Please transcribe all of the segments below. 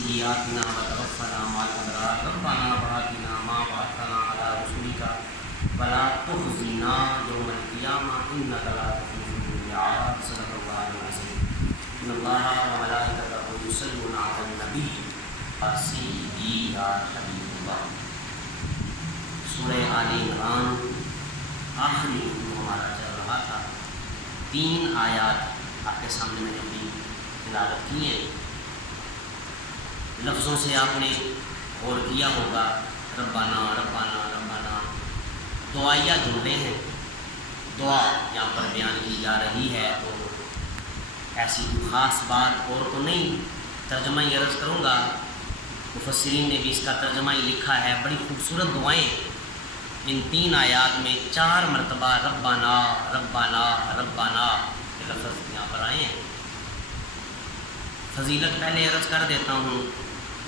سيئاتنا وتوفنا مع الأبرار ربنا وآتنا ما وعدتنا على رسلك ولا تخزنا يوم القيامة إنك لا تخلف الميعاد صدق الله العظيم إن الله وملائكته يصلون على النبي سيدي يا حبيب الله سورہ آل عمران آخری ہمارا چل رہا تھا. 3 آیات آپ کے سامنے میں نے بھی تلاوت کی ہیں. لفظوں سے آپ نے غور کیا ہوگا. ربنا ربنا ربنا دعائیہ جملے ہیں. دعا یہاں پر بیان کی جا رہی ہے تو ایسی خاص بات اور تو نہیں. ترجمہ ہی عرض کروں گا. مفسرین نے بھی اس کا ترجمہ ہی لکھا ہے. بڑی خوبصورت دعائیں ان 3 آیات میں 4 مرتبہ ربنا ربنا ربنا کے لفظ یہاں پر آئے ہیں. فضیلت پہلے عرض کر دیتا ہوں,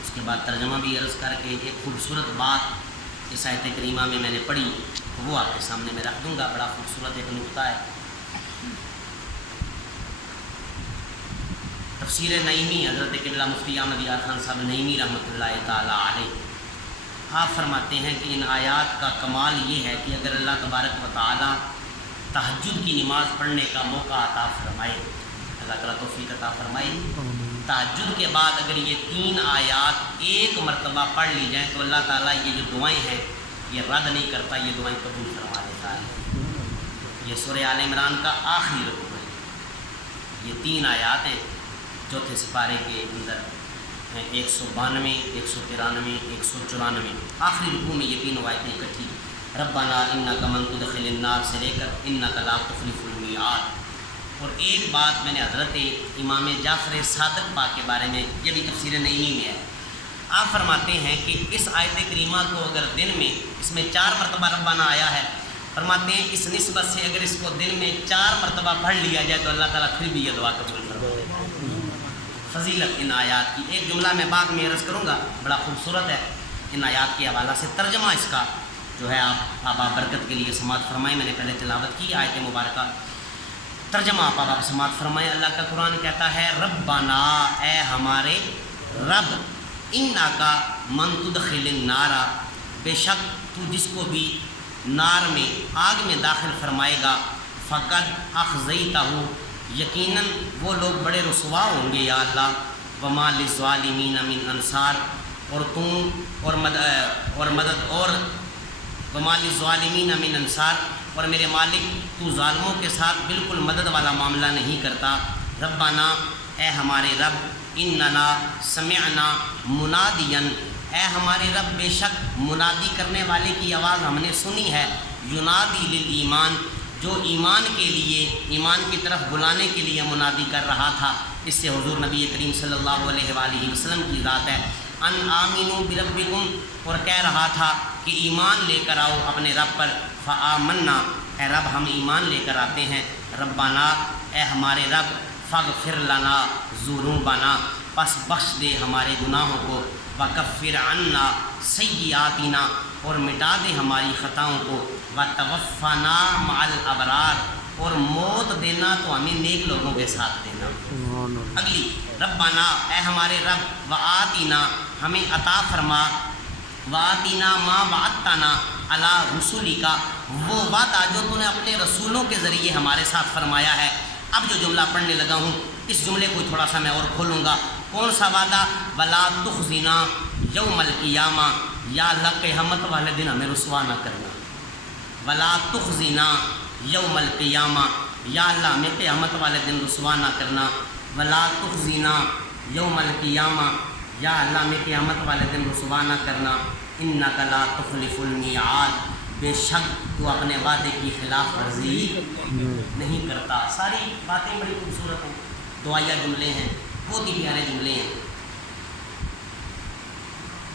اس کے بعد ترجمہ بھی عرض کر کے ایک خوبصورت بات اس آیت کریمہ میں نے پڑھی تو وہ آپ کے سامنے میں رکھ دوں گا. بڑا خوبصورت ایک نقطہ ہے. تفسیر نعیمی حضرت قبلہ مفتی احمد یار خان صاحب نعیمی رحمۃ اللہ تعالیٰ علیہ آپ فرماتے ہیں کہ ان آیات کا کمال یہ ہے کہ اگر اللہ تبارک و تعالیٰ تہجد کی نماز پڑھنے کا موقع عطا فرمائے, اللہ تعالیٰ توفیق عطا فرمائے, تہجد کے بعد اگر یہ 3 آیات ایک مرتبہ پڑھ لی جائیں تو اللہ تعالیٰ یہ جو دعائیں ہیں یہ رد نہیں کرتا, یہ دعائیں قبول فرما لیتا ہے. یہ سورہ آل عمران کا آخری رکوع ہے. یہ 3 آیات ہیں چوتھے سپارے کے اندر 192, 193, 194 آخری رکوع میں یہ 3 آیتیں اکٹھی. ربنا انک من تدخل النار سے لے کر انک لا تخلف المیعاد. اور ایک بات میں نے حضرت امام جعفر صادق پاک کے بارے میں, یہ بھی تفسیر نعیمی میں ہے, آپ فرماتے ہیں کہ اس آیت کریمہ کو اگر دن میں اس میں 4 مرتبہ ربنا آیا ہے, فرماتے ہیں اس نسبت سے اگر اس کو دن میں 4 مرتبہ پڑھ لیا جائے تو اللہ تعالیٰ پھر بھی یہ دعا قبول فرمائے. فضیلت ان آیات کی ایک جملہ میں بعد میں عرض کروں گا, بڑا خوبصورت ہے. ان آیات کے حوالہ سے ترجمہ اس کا جو ہے آپ برکت کے لیے سماعت فرمائیں. میں نے پہلے تلاوت کی آیت مبارکہ, ترجمہ آپ سماعت فرمائیں. اللہ کا قرآن کہتا ہے ربنا اے ہمارے رب, انکا من تدخل النار بے شک تو جس کو بھی نار میں آگ میں داخل فرمائے گا, فقد اخزیتہ یقیناً وہ لوگ بڑے رسوا ہوں گے یا اللہ, وما للظالمین من انصار اور تم اور مدد اور وما للظالمین من انصار اور میرے مالک تو ظالموں کے ساتھ بالکل مدد والا معاملہ نہیں کرتا. ربنا اے ہمارے رب, اننا سمعنا منادیا اے ہمارے رب بے شک منادی کرنے والے کی آواز ہم نے سنی ہے, ینادی للایمان جو ایمان کے لیے ایمان کی طرف بلانے کے لیے منادی کر رہا تھا. اس سے حضور نبی کریم صلی اللہ علیہ وآلہ وسلم کی ذات ہے. ان آمنوا بربکم اور کہہ رہا تھا کہ ایمان لے کر آؤ اپنے رب پر. فآمنا اے رب ہم ایمان لے کر آتے ہیں. ربنا اے ہمارے رب, فاغفر لنا ذنوبنا پس بخش دے ہمارے گناہوں کو, وکفر عنا سیئاتنا اور مٹا دے ہماری خطاؤں کو, وتوفنا مع الابرار اور موت دینا تو ہمیں نیک لوگوں کے ساتھ دینا. اگلی ربنا اے ہمارے رب, وآتینا ہمیں عطا فرما, وآتینا ما وعدتنا علی رسولک وہ وعدہ جو تو نے اپنے رسولوں کے ذریعے ہمارے ساتھ فرمایا ہے. اب جو جملہ پڑھنے لگا ہوں اس جملے کو تھوڑا سا میں اور کھولوں گا. کون سا وعدہ؟ ولا تخزنا یوم القیامہ, یا اللہ قیامت والے دن ہمیں رسوا نہ کرنا. ولا تخزنا یوم القیامہ, یا اللہ ہمیں قیامت والے دن رسوا نہ کرنا. ولا تخزنا یوم القیامہ, یا اللہ ہمیں قیامت والے دن رسوا نہ کرنا. انک لا تخلف المیعاد بے شک تو اپنے وعدے کی خلاف ورزی نہیں کرتا. ساری باتیں بڑی خوبصورت ہیں, دعائیہ جملے ہیں, بہت ہی پیارے جملے ہیں.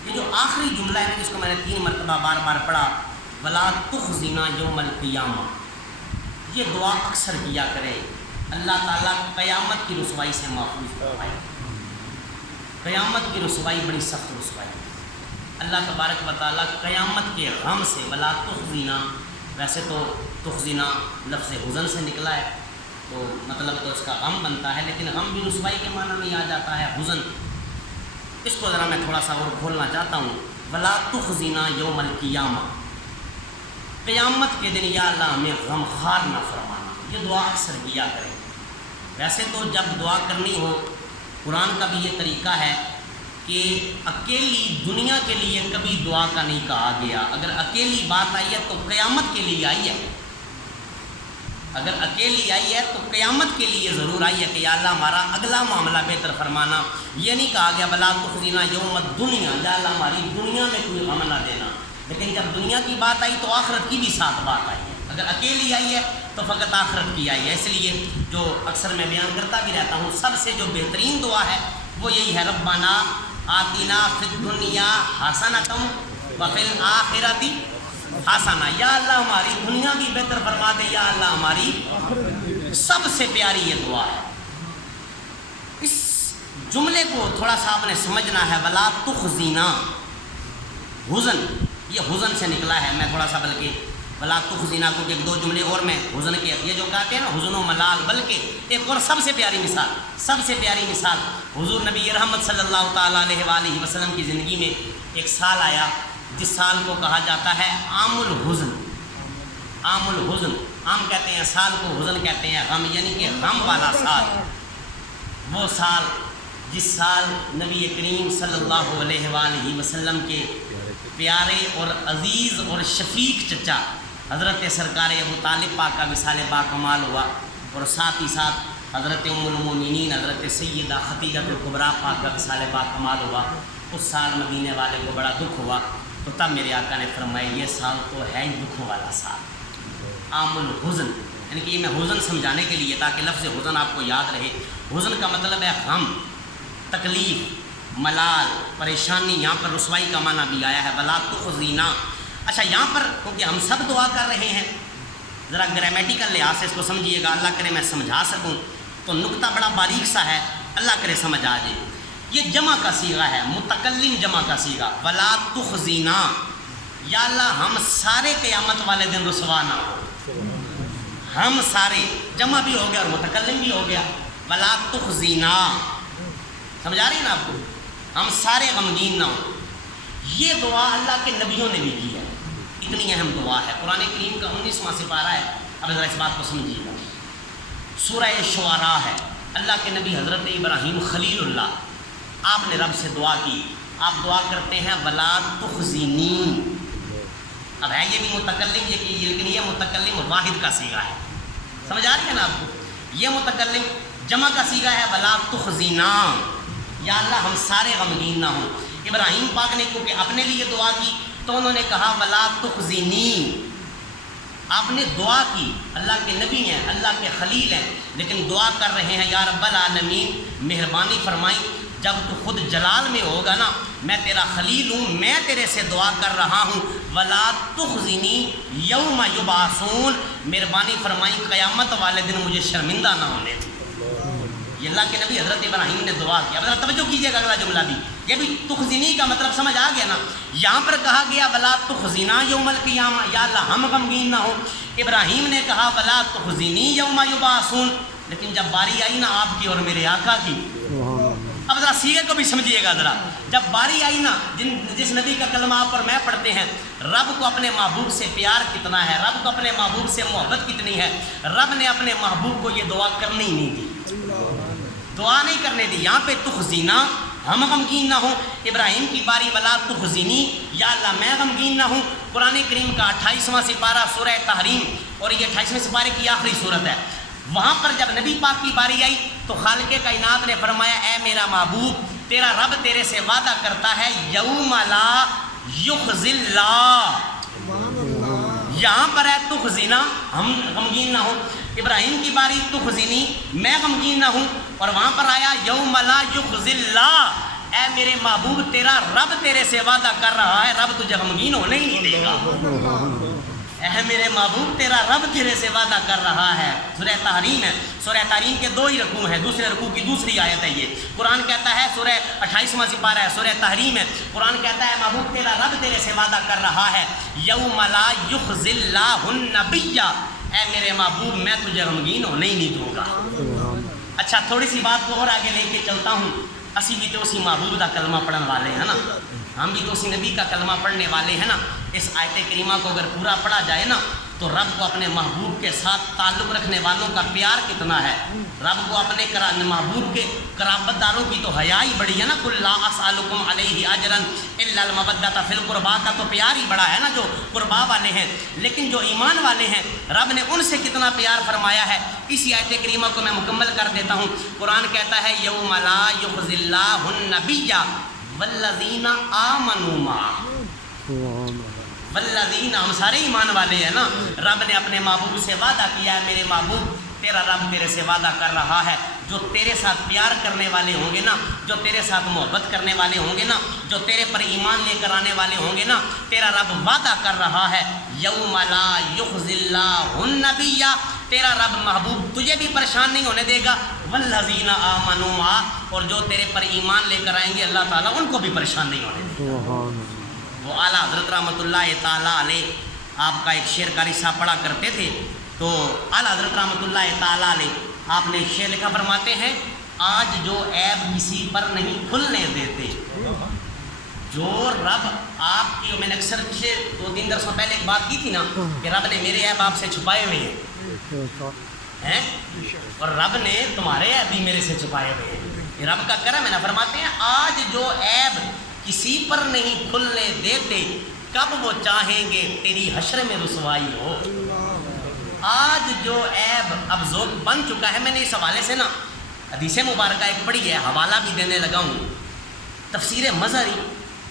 یہ جو آخری جملہ ہے جس کو میں نے 3 مرتبہ بار بار پڑھا, ولا تخزنا یوم القیامہ, یہ دعا اکثر کیا کرے. اللہ تعالیٰ قیامت کی رسوائی سے محفوظ فرمائے. قیامت کی رسوائی بڑی سخت رسوائی ہے. اللہ تبارک و تعالیٰ قیامت کے غم سے, ولا تخزنا, ویسے تو تخزنا لفظ حزن سے نکلا ہے تو مطلب تو اس کا غم بنتا ہے, لیکن غم بھی رسوائی کے معنی میں آ جاتا ہے. حزن اس کو ذرا میں تھوڑا سا اور کھولنا چاہتا ہوں. ولا تخزنا یوم القیامہ، قیامت کے دن یا اللہ ہمیں غمخوار نہ فرمانا. یہ دعا اکثر کیا کریں. ویسے تو جب دعا کرنی ہو قرآن کا بھی یہ طریقہ ہے کہ اکیلی دنیا کے لیے کبھی دعا کا نہیں کہا گیا. اگر اکیلی بات آئی ہے تو قیامت کے لیے آئی ہے. اگر اکیلی آئی ہے تو قیامت کے لیے ضرور آئی ہے کہ یا اللہ ہمارا اگلا معاملہ بہتر فرمانا. یہ نہیں کہا گیا ولا تخزنا یوم الدنیا، یا اللہ ہماری دنیا میں کوئی غم نہ دینا. لیکن جب دنیا کی بات آئی تو آخرت کی بھی ساتھ بات آئی ہے. اگر اکیلی آئی ہے تو فقط آخرت کی آئی ہے. اس لیے جو اکثر میں بیان کرتا بھی رہتا ہوں، سب سے جو بہترین دعا ہے وہ یہی ہے ربنا آتنا فی الدنیا حسنۃ وفی الآخرۃ حسنہ. یا اللہ ہماری دنیا بھی بہتر فرما دے، یا اللہ ہماری سب سے پیاری یہ دعا ہے. اس جملے کو تھوڑا سا آپ نے سمجھنا ہے. ولا تخزنا، حزن، یہ حزن سے نکلا ہے. میں تھوڑا سا بلکہ ولا تخزنا کو ایک دو جملے اور میں حزن کے، یہ جو کہتے ہیں نا حزن و ملال، بلکہ ایک اور سب سے پیاری مثال، سب سے پیاری مثال حضور نبی رحمت صلی اللہ تعالیٰ علیہ وآلہ وسلم کی زندگی میں ایک سال آیا جس سال کو کہا جاتا ہے عام الحزن. عام الحزن، عام کہتے ہیں سال کو، حزن کہتے ہیں غم، یعنی کہ غم والا سال. وہ سال جس سال نبی کریم صلی اللہ علیہ وآلہ وسلم کے پیارے اور عزیز اور شفیق چچا حضرت سرکار ابو طالب پاک کا وصال با کمال ہوا، اور ساتھ ہی ساتھ حضرت ام المومنین حضرت سیدہ خدیجہ الکبریٰ پاک کا وصال با کمال ہوا. اس سال مدینے والے کو بڑا دکھ ہوا. تو تب میرے آقا نے فرمایا یہ سال تو ہے ہی دکھوں والا سال، عام الحزن. یعنی کہ یہ میں حزن سمجھانے کے لیے تاکہ لفظ حزن آپ کو یاد رہے. حزن کا مطلب ہے غم، تکلیف، ملال، پریشانی. یہاں پر رسوائی کا معنی بھی آیا ہے ولا تخزنا. اچھا یہاں پر کیونکہ ہم سب دعا کر رہے ہیں، ذرا گرامیٹیکل لحاظ سے اس کو سمجھیے گا، اللہ کرے میں سمجھا سکوں. تو نقطہ بڑا باریک سا ہے، اللہ کرے سمجھ آ جائے. یہ جمع کا صیغہ ہے، متکلم جمع کا صیغہ. ولا تخزنا، یا اللہ ہم سارے قیامت والے دن رسوا نہ ہو. ہم سارے، جمع بھی ہو گیا اور متکلم بھی ہو گیا. ولا تخزنا، سمجھ آ رہی ہے نا آپ کو؟ ہم سارے غمگین نہ ہوں. یہ دعا اللہ کے نبیوں نے بھی کی ہے. اتنی اہم دعا ہے. قرآن کریم کا 19واں سپارہ ہے. اب ذرا اس بات کو سمجھیے گا. سورہ شعراء ہے. اللہ کے نبی حضرت ابراہیم خلیل اللہ، آپ نے رب سے دعا کی. آپ دعا کرتے ہیں ولا تخزنی. اب ہے یہ بھی متکلم، یہ لیکن یہ متکلم واحد کا صیغہ ہے. سمجھ آ رہی ہے نا آپ کو؟ یہ متکلم جمع کا صیغہ ہے ولا تخزنا، یا اللہ ہم سارے غمگین نہ ہوں. ابراہیم پاک نے کیونکہ اپنے لیے دعا کی تو انہوں نے کہا ولا تخزنی. آپ نے دعا کی، اللہ کے نبی ہیں، اللہ کے خلیل ہیں، لیکن دعا کر رہے ہیں یا رب العالمین مہربانی فرمائی، جب تو خود جلال میں ہوگا نا، میں تیرا خلیل ہوں، میں تیرے سے دعا کر رہا ہوں. ولا تخزنی یوم یبعثون، مہربانی فرمائی قیامت والے دن مجھے شرمندہ نہ ہونے دیں. یہ اللہ کے نبی حضرت ابراہیم نے دعا کیا. ذرا توجہ کیجیے گا اگلا جملہ بھی، یہ بھی تخزنی کا مطلب سمجھ آ گیا نا. یہاں پر کہا گیا ولا تخزنا یوم القیامہ، یا اللہ ہم غمگین نہ ہوں. ابراہیم نے کہا ولا تخزنی یوم یبعثون. لیکن جب باری آئی نا آپ کی اور میرے آقا کی، اب ذرا سیغے کو بھی سمجھیے گا. ذرا جب باری آئی نا، جس نبی کا کلمہ آپ اور میں پڑھتے ہیں، رب کو اپنے محبوب سے پیار کتنا ہے، رب کو اپنے محبوب سے محبت کتنی ہے، رب نے اپنے محبوب کو یہ دعا کرنے ہی نہیں دی، دعا نہیں کرنے دی. یہاں پہ تخزینا، ہم غمگین نہ ہوں. ابراہیم کی باری ولا تخزینی، یا اللہ میں غمگین نہ ہوں. قرآن کریم کا 28واں سپارہ سورہ تحریم، اور یہ 28ویں سپارے کی آخری صورت ہے. وہاں پر جب نبی پاک کی باری آئی تو خالق کائنات نے فرمایا اے میرا محبوب، تیرا رب تیرے سے وعدہ کرتا ہے یوم لا یخزی اللہ. یہاں پر ہے تخزینا، ہم غمگین نہ ہوں. ابراہیم کی باری تخزینی، میں غمگین نہ ہوں. اور وہاں پر آیا یوم لا یخزی اللہ، اے میرے محبوب تیرا رب تیرے سے وعدہ کر رہا ہے، رب تجھے غمگین ہونے ہی نہیں دے گا. اے میرے محبوب تیرا رب تیرے سے وعدہ کر رہا ہے. سورہ تحریم ہے. سورہ تحریم کے 2 ہی رکوع ہیں، دوسرے رکوع کی دوسری آیت ہے. یہ قرآن کہتا ہے، سورہ 28واں سپارہ ہے، سورہ تحریم ہے. قرآن کہتا ہے محبوب تیرا رب تیرے سے وعدہ کر رہا ہے یوم لا یخزی اللہ النبی، اے میرے محبوب میں تجھے غمگین ہونے ہی نہیں دوں گا. اچھا تھوڑی سی بات کو اور آگے لے کے چلتا ہوں. اسی بھی تو اسی محبوب کا کلمہ پڑھنے والے ہیں نا، ہم بھی تو اسی نبی کا کلمہ پڑھنے والے ہیں نا۔ اس آیت کریمہ کو اگر پورا پڑھا جائے نا تو رب کو اپنے محبوب کے ساتھ تعلق رکھنے والوں کا پیار کتنا ہے، رب کو اپنے محبوب کے قرابت داروں کی تو حیا ہی بڑی ہے نا۔ قل لا اسألکم علیہ اجرا الا المودۃ فی القربیٰ کا تو پیار ہی بڑا ہے نا، جو قربا والے ہیں۔ لیکن جو ایمان والے ہیں رب نے ان سے کتنا پیار فرمایا ہے، اسی آیت کریمہ کو میں مکمل کر دیتا ہوں۔ قرآن کہتا ہے یوم لا یخزی اللہ النبی والذین آمنوا معہ، والذین، ہم سارے ایمان والے ہیں نا۔ رب نے اپنے محبوب سے وعدہ کیا ہے، میرے محبوب تیرا رب تیرے سے وعدہ کر رہا ہے، جو تیرے ساتھ پیار کرنے والے ہوں گے نا، جو تیرے ساتھ محبت کرنے والے ہوں گے نا، جو تیرے پر ایمان لے کر آنے والے ہوں گے نا، تیرا رب وعدہ کر رہا ہے یوم لا یخزی اللہ النبی، تیرا رب محبوب تجھے بھی پریشان نہیں ہونے دے گا، والذین آمنوا معہ، اور جو تیرے پر ایمان لے کر آئیں گے اللہ تعالیٰ ان کو بھی پریشان نہیں ہونے دے گا۔ وہ اعلیٰ حضرت رحمۃ اللہ تعالیٰ علیہ آپ کا ایک شعر قاری صاحب پڑھا کرتے تھے، تو اعلیٰ حضرت رحمۃ اللہ تعالیٰ علیہ آپ نے شعر لکھا، فرماتے ہیں آج جو عیب کسی پر نہیں کھلنے دیتے، جو رب آپ کی، میں نے اکثر پچھلے 2-3 درسوں پہلے ایک بات کی تھی نا کہ رب نے میرے عیب آپ سے چھپائے ہوئے ہیں اور رب نے تمہارے عیب بھی میرے سے چھپائے ہوئے ہیں، یہ رب کا کرم ہے نا۔ فرماتے ہیں آج جو عیب کسی پر نہیں کھلنے دیتے، کب وہ چاہیں گے تیری حشر میں رسوائی ہو۔ آج جو عیب اب ذوق بن چکا ہے، میں نے اس حوالے سے نا حدیث مبارکہ ایک پڑھی ہے، حوالہ بھی دینے لگا ہوں، تفسیر مظہری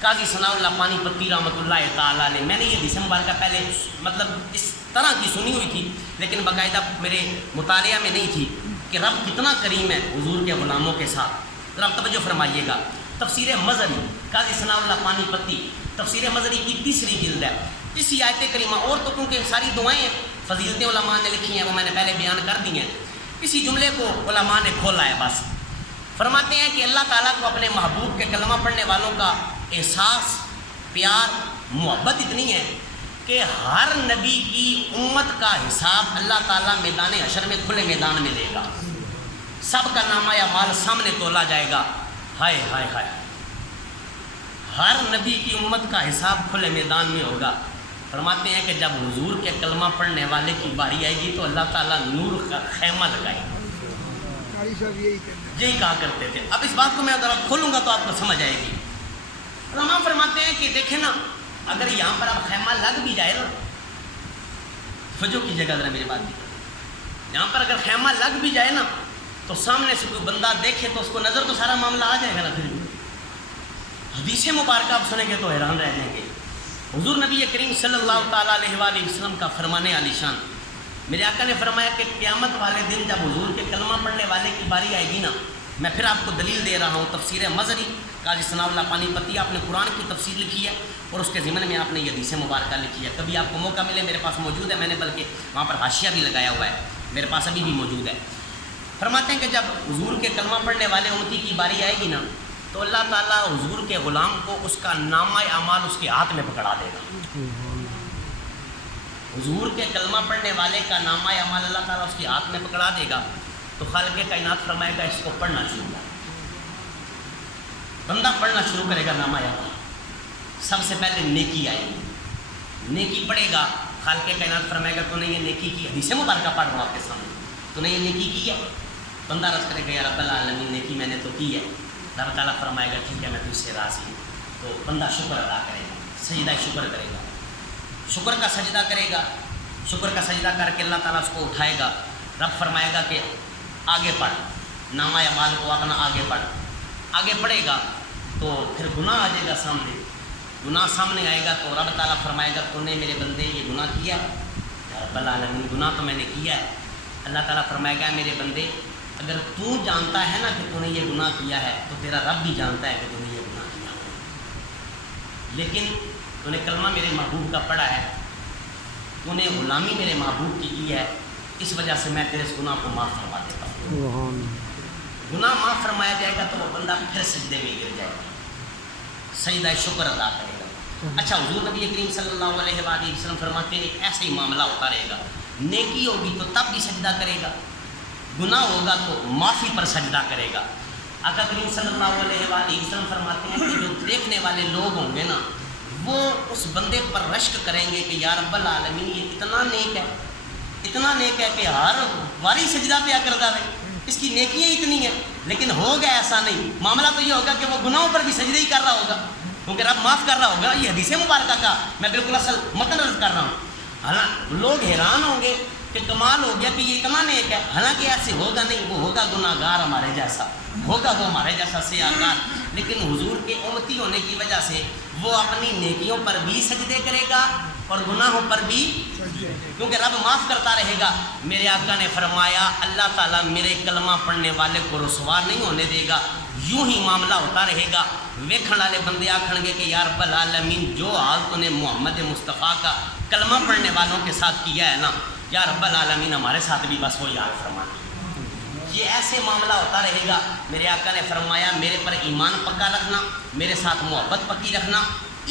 قاضی ثناء اللہ پانی پتی رحمۃ اللہ تعالیٰ علیہ۔ میں نے یہ حدیث مبارکہ پہلے مطلب اس طرح کی سنی ہوئی تھی، لیکن باقاعدہ میرے مطالعہ میں نہیں تھی کہ رب کتنا کریم ہے حضور کے غلاموں کے ساتھ۔ رب توجہ فرمائیے گا، تفسیر مظہری قاضی ثناء اللہ پانی پتی، تفسیر مظہری کی 3 جلد ہے۔ اسی آیت کریمہ، اور تو کیونکہ ساری دعائیں فضیلتیں علماء نے لکھی ہیں وہ میں نے پہلے بیان کر دی ہیں، اسی جملے کو علماء نے کھولا ہے بس۔ فرماتے ہیں کہ اللہ تعالیٰ کو اپنے محبوب کے کلمہ پڑھنے والوں کا احساس، پیار، محبت اتنی ہے کہ ہر نبی کی امت کا حساب اللہ تعالیٰ میدان حشر میں کھلے میدان میں لے گا، سب کا نامہ یا مال سامنے تولا جائے گا۔ ہائے ہائے ہائے، ہر نبی کی امت کا حساب کھلے میدان میں ہوگا۔ فرماتے ہیں کہ جب حضور کے کلمہ پڑھنے والے کی باری آئے گی تو اللہ تعالیٰ نور کا خیمہ لگائے گا۔ یہی کہا کرتے تھے۔ اب اس بات کو میں ذرا کھولوں گا تو آپ کو سمجھ آئے گی۔ علماء فرماتے ہیں کہ دیکھیں نا، اگر یہاں پر اب خیمہ لگ بھی جائے نا، فجو کی جگہ ذرا میری بات بھی، یہاں پر اگر خیمہ لگ بھی جائے نا تو سامنے سے کوئی بندہ دیکھے تو اس کو نظر تو سارا معاملہ آ جائے گا نا۔ پھر حدیث مبارکہ آپ سنیں گے تو حیران رہ جائیں گے۔ حضور نبی کریم صلی اللہ تعالیٰ علیہ وآلہ وسلم کا فرمان عالی شان، میرے آقا نے فرمایا کہ قیامت والے دن جب حضور کے کلمہ پڑھنے والے کی باری آئے گی نا، میں پھر آپ کو دلیل دے رہا ہوں، تفسیر مظہری قاضی ثناء اللہ پانی پتی، آپ نے قرآن کی تفسیر لکھی ہے اور اس کے ضمن میں آپ نے یہ حدیث مبارکہ لکھی ہے۔ کبھی آپ کو موقع ملے، میرے پاس موجود ہے، میں نے بلکہ وہاں پر حاشیہ بھی لگایا ہوا ہے، میرے پاس ابھی بھی موجود ہے۔ فرماتے ہیں کہ جب حضور کے کلمہ پڑھنے والے امتی کی باری آئے گی نا تو اللہ تعالیٰ حضور کے غلام کو اس کا نامہ اعمال اس کے ہاتھ میں پکڑا دے گا۔ حضور کے کلمہ پڑھنے والے کا نامہ اعمال اللہ تعالیٰ اس کے ہاتھ میں پکڑا دے گا تو خالق کائنات فرمائے گا اس کو پڑھنا شروع کر، بندہ پڑھنا شروع کرے گا نامہ اعمال۔ سب سے پہلے نیکی آئے گی، نیکی پڑھے گا، خالق کائنات فرمائے گا تو نے یہ نیکی کی، حدیث مبارکہ پڑھ رہا ہوں آپ کے سامنے، تو نے یہ نیکی کی ہے؟ بندہ رض کرے گا یا رب العالمین نیکی میں نے تو کی ہے۔ رب تعالیٰ فرمائے گا ٹھیک ہے میں تجھ سے راضی ہوں، تو بندہ شکر ادا کرے گا، سجدہ شکر کرے گا، شکر کا سجدہ کرے گا، شکر کا سجدہ کر کے اللہ تعالیٰ اس کو اٹھائے گا۔ رب فرمائے گا کہ آگے پڑھ، نامہ اعمال کو اپنا آگے پڑھ، آگے پڑھے گا تو پھر گناہ آ جائے گا سامنے، گناہ سامنے آئے گا تو رب تعالیٰ فرمائے گا تو نے میرے بندے یہ گناہ کیا ہے؟ یا رب العالمین گناہ تو میں نے کیا ہے۔ اللہ تعالیٰ فرمائے گا میرے بندے اگر تو جانتا ہے نا کہ تو نے یہ گناہ کیا ہے تو تیرا رب بھی جانتا ہے کہ تو نے یہ گناہ کیا ہے، لیکن تو نے کلمہ میرے محبوب کا پڑھا ہے، تو نے غلامی میرے محبوب کی ہے، اس وجہ سے میں تیرے اس گناہ کو معاف فرما دیتا ہوں۔ گناہ معاف فرمایا جائے گا تو وہ بندہ پھر سجدے میں گر جائے گا، سجدہ شکر ادا کرے گا۔ اچھا، حضور نبی کریم صلی اللہ علیہ وآلہ وسلم فرماتے ہیں ایک ایسا ہی معاملہ ہوتا رہے گا، نیکی ہوگی تو تب بھی سجدہ کرے گا، گناہ ہوگا تو معافی پر سجدہ کرے گا۔ آقا کریم صلی اللہ علیہ وآلہ وسلم فرماتے ہیں کہ جو دیکھنے والے لوگ ہوں گے نا وہ اس بندے پر رشک کریں گے کہ یا رب العالمین یہ اتنا نیک ہے کہ ہر واری سجدہ پہ کرتا ہے، اس کی نیکیاں اتنی ہیں، لیکن ہوگا ایسا نہیں۔ معاملہ تو یہ ہوگا کہ وہ گناہوں پر بھی سجدے ہی کر رہا ہوگا کیونکہ رب معاف کر رہا ہوگا۔ یہ حدیث مبارکہ کا میں بالکل اصل متن عرض کر رہا ہوں۔ حالانکہ لوگ حیران ہوں گے کہ کمال ہو گیا کہ یہ اتنا نیک ہے، حالانکہ ایسے ہوگا نہیں، وہ ہوگا گناہ گار ہمارے جیسا، ہوگا وہ ہمارے جیسا سیاہکار، لیکن حضور کے امتی ہونے کی وجہ سے وہ اپنی نیکیوں پر بھی سجدے کرے گا اور گناہوں پر بھی، کیونکہ رب معاف کرتا رہے گا۔ میرے آقا نے فرمایا اللہ تعالیٰ میرے کلمہ پڑھنے والے کو رسوا نہیں ہونے دے گا، یوں ہی معاملہ ہوتا رہے گا۔ ویکھن والے بندے آکھن گے کہ یا رب العالمین جو حال تو نے محمد مصطفیٰ کا کلمہ پڑھنے والوں کے ساتھ کیا ہے نا، یا رب العالمین ہمارے ساتھ بھی بس وہ یاد فرما دے۔ یہ ایسے معاملہ ہوتا رہے گا۔ میرے آقا نے فرمایا میرے پر ایمان پکا رکھنا، میرے ساتھ محبت پکی رکھنا،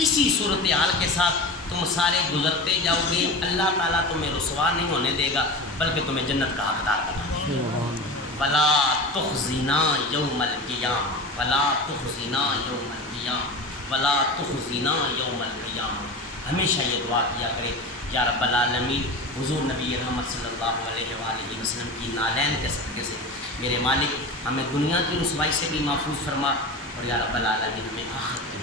اسی صورتحال کے ساتھ تم سارے گزرتے جاؤ گے، اللہ تعالیٰ تمہیں رسوا نہیں ہونے دے گا بلکہ تمہیں جنت کا حقدار بنا دے گا۔ ولا تخزنا یوم القیامہ، ولا تخزنا یوم القیامہ، ولا تخزنا یوم القیامہ۔ ہمیشہ یہ دعا کیا کرے یا رب العالمین حضور نبی رحمت صلی اللہ علیہ وآلہ وسلم کی نالین کے صدقے سے میرے مالک ہمیں دنیا کی رسوائی سے بھی محفوظ فرما، اور یا رب العالمین ہمیں آخرت